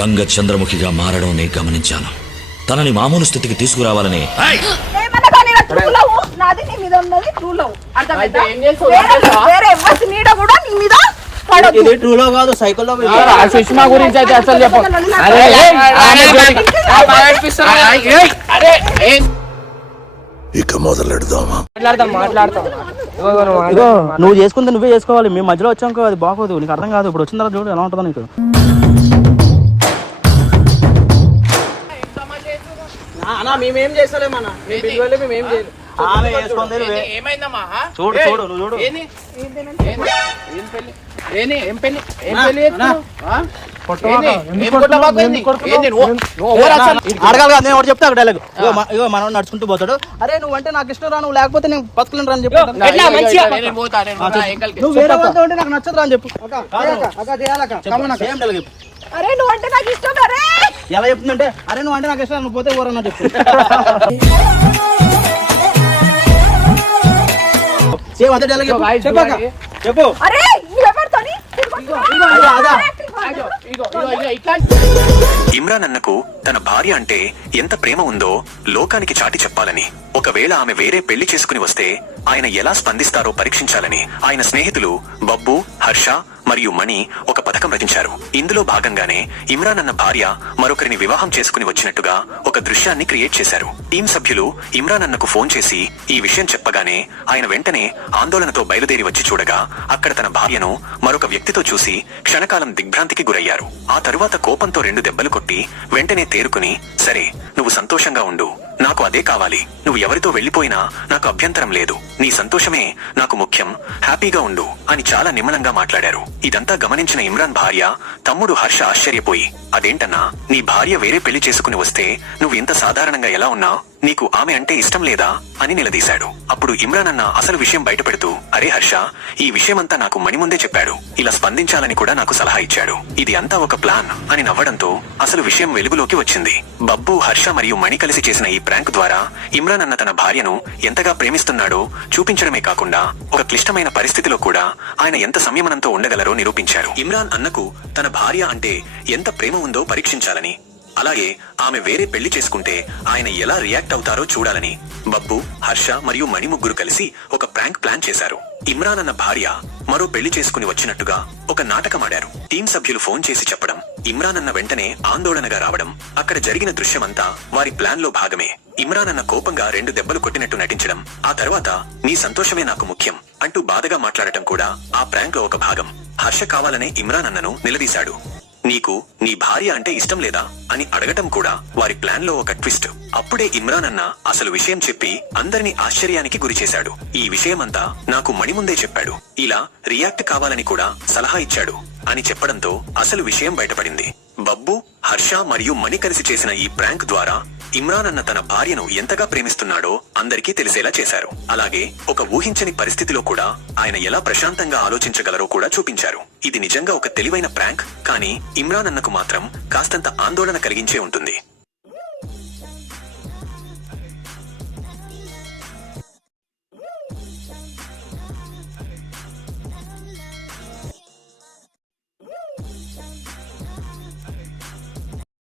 గంగ చంద్రముఖిగా మారడం నేను గమనించాను. తనని మామూలు స్థితికి తీసుకురావాలని ఇది ట్రూలో కాదు సైకిల్లో సుష్మా గురించి అయితే అసలు చెప్పు. ఇక మొదలెడదామా? మాట్లాడతాం. నువ్వు చేసుకుంటే నువ్వే చేసుకోవాలి. మేము మధ్యలో వచ్చాం కదా, అది బాగోదు. నీకు అర్థం కాదు. ఇప్పుడు వచ్చిన తర్వాత చూడు ఎలా ఉంటుందో నీకు. మేమేం చేస్తలేమన్నా, మేమేం చేయలేదు. చూడు చూడు నువ్వు చూడు. అడగాలి కదా, నేను ఒకటి చెప్తా డైలాగ్. ఇగో మనం నడుచుకుంటూ పోతాడు, అరే నువ్వు అంటే నాకు ఇష్టం రా, నువ్వు లేకపోతే నేను బతుకులేను రా అని చెప్పి. నువ్వు వేరే వాళ్ళతో ఉంటే నాకు నచ్చదు రా అని చెప్పు. అరే నువ్వు అంటే నాకు ఇష్టం. ఎలా చెప్తుందంటే, అరే నువ్వు అంటే నాకు ఇష్టం, నువ్వు పోతే ఊరన్నా చెప్పు. సేమ్ అదే డైలాగ్ చెప్పు. అరే ఎవరితోని ఇమ్రాన్ అన్నకు తన భార్య అంటే ఎంత ప్రేమ ఉందో లోకానికి చాటి చెప్పాలని, ఒకవేళ ఆమె వేరే పెళ్లి చేసుకుని వస్తే ఆయన ఎలా స్పందిస్తారో పరీక్షించాలని ఆయన స్నేహితులు బబ్బు, హర్ష మరియు మణి ఒక పథకం రచించారు. ఇందులో భాగంగానే ఇమ్రాన్ అన్న భార్య మరొకరిని వివాహం చేసుకుని వచ్చినట్టుగా ఒక దృశ్యాన్ని క్రియేట్ చేశారు. టీం సభ్యులు ఇమ్రాన్ అన్నకు ఫోన్ చేసి ఈ విషయం చెప్పగానే ఆయన వెంటనే ఆందోళనతో బయలుదేరి వచ్చి చూడగా అక్కడ తన భార్యను మరొక వ్యక్తితో చూసి క్షణకాలం దిగ్భ్రాంతికి గురయ్యారు. ఆ తరువాత కోపంతో 2 దెబ్బలు కొట్టి వెంటనే తేరుకుని, సరే నువ్వు సంతోషంగా ఉండు, నాకు అదే కావాలి, నువ్వు ఎవరితో వెళ్లిపోయినా నాకు అభ్యంతరం లేదు, నీ సంతోషమే నాకు ముఖ్యం, హ్యాపీగా ఉండు అని చాలా నిమ్మలంగా మాట్లాడారు. ఇదంతా గమనించిన ఇమ్రాన్ భార్య తమ్ముడు హర్ష ఆశ్చర్యపోయి, అదేంటన్నా నీ భార్య వేరే పెళ్లి చేసుకుని వస్తే నువ్వు ఇంత సాధారణంగా ఎలా ఉన్నావు, నీకు ఆమె అంటే ఇష్టం లేదా అని నిలదీశాడు. అప్పుడు ఇమ్రాన్ అన్న అసలు విషయం బయటపెడుతూ, అరే హర్ష, ఈ విషయమంతా నాకు మణి ముందే చెప్పాడు, ఇలా స్పందించాలని కూడా నాకు సలహా ఇచ్చాడు, ఇది అంతా ఒక ప్లాన్ అని నవ్వడంతో అసలు విషయం వెలుగులోకి వచ్చింది. బబ్బు, హర్ష మరియు మణి కలిసి చేసిన ఈ ప్రాంక్ ద్వారా ఇమ్రాన్ అన్న తన భార్యను ఎంతగా ప్రేమిస్తున్నాడో చూపించడమే కాకుండా ఒక క్లిష్టమైన పరిస్థితిలో కూడా ఆయన ఎంత సంయమనంతో ఉండగలరో నిరూపించారు. ఇమ్రాన్ అన్నకు తన భార్య అంటే ఎంత ప్రేమ ఉందో పరీక్షించాలని, అలాగే ఆమె వేరే పెళ్లి చేసుకుంటే ఆయన ఎలా రియాక్ట్ అవుతారో చూడాలని బబ్బు, హర్ష మరియు మణి ముగ్గురు కలిసి ఒక ప్రాంక్ ప్లాన్ చేశారు. ఇమ్రాన్ అన్న భార్య మరో పెళ్లి చేసుకుని వచ్చినట్టుగా ఒక నాటకం ఆడారు. టీం సభ్యులు ఫోన్ చేసి చెప్పడం, ఇమ్రాన్ అన్న వెంటనే ఆందోళనగా రావడం, అక్కడ జరిగిన దృశ్యమంతా వారి ప్లాన్ లో భాగమే. ఇమ్రాన్ అన్న కోపంగా 2 దెబ్బలు కొట్టినట్టు నటించడం, ఆ తర్వాత నీ సంతోషమే నాకు ముఖ్యం అంటూ బాధగా మాట్లాడటం కూడా ఆ ప్రాంక్ లో ఒక భాగం. హర్ష కావాలనే ఇమ్రాన్ అన్నను నిలదీశాడు, నీకు నీ భార్య అంటే ఇష్టం లేదా అని అడగటం కూడా వారి ప్లాన్ లో ఒక ట్విస్ట్. అప్పుడే ఇమ్రాన్ అన్న అసలు విషయం చెప్పి అందరినీ ఆశ్చర్యానికి గురి చేశాడు. ఈ విషయమంతా నాకు మణి ముందే చెప్పాడు, ఇలా రియాక్ట్ కావాలని కూడా సలహా ఇచ్చాడు అని చెప్పడంతో అసలు విషయం బయటపడింది. బబ్బు, హర్ష మరియు మణి కలిసి చేసిన ఈ ప్రాంక్ ద్వారా ఇమ్రాన్ అన్న తన భార్యను ఎంతగా ప్రేమిస్తున్నాడో అందరికీ తెలిసేలా చేశారు. అలాగే ఒక ఊహించని పరిస్థితిలో కూడా ఆయన ఎలా ప్రశాంతంగా ఆలోచించగలరో కూడా చూపించారు. ఇది నిజంగా ఒక తెలివైన ప్రాంక్, కానీ ఇమ్రాన్ అన్నకు మాత్రం కాస్తంత ఆందోళన కలిగించే ఉంటుంది.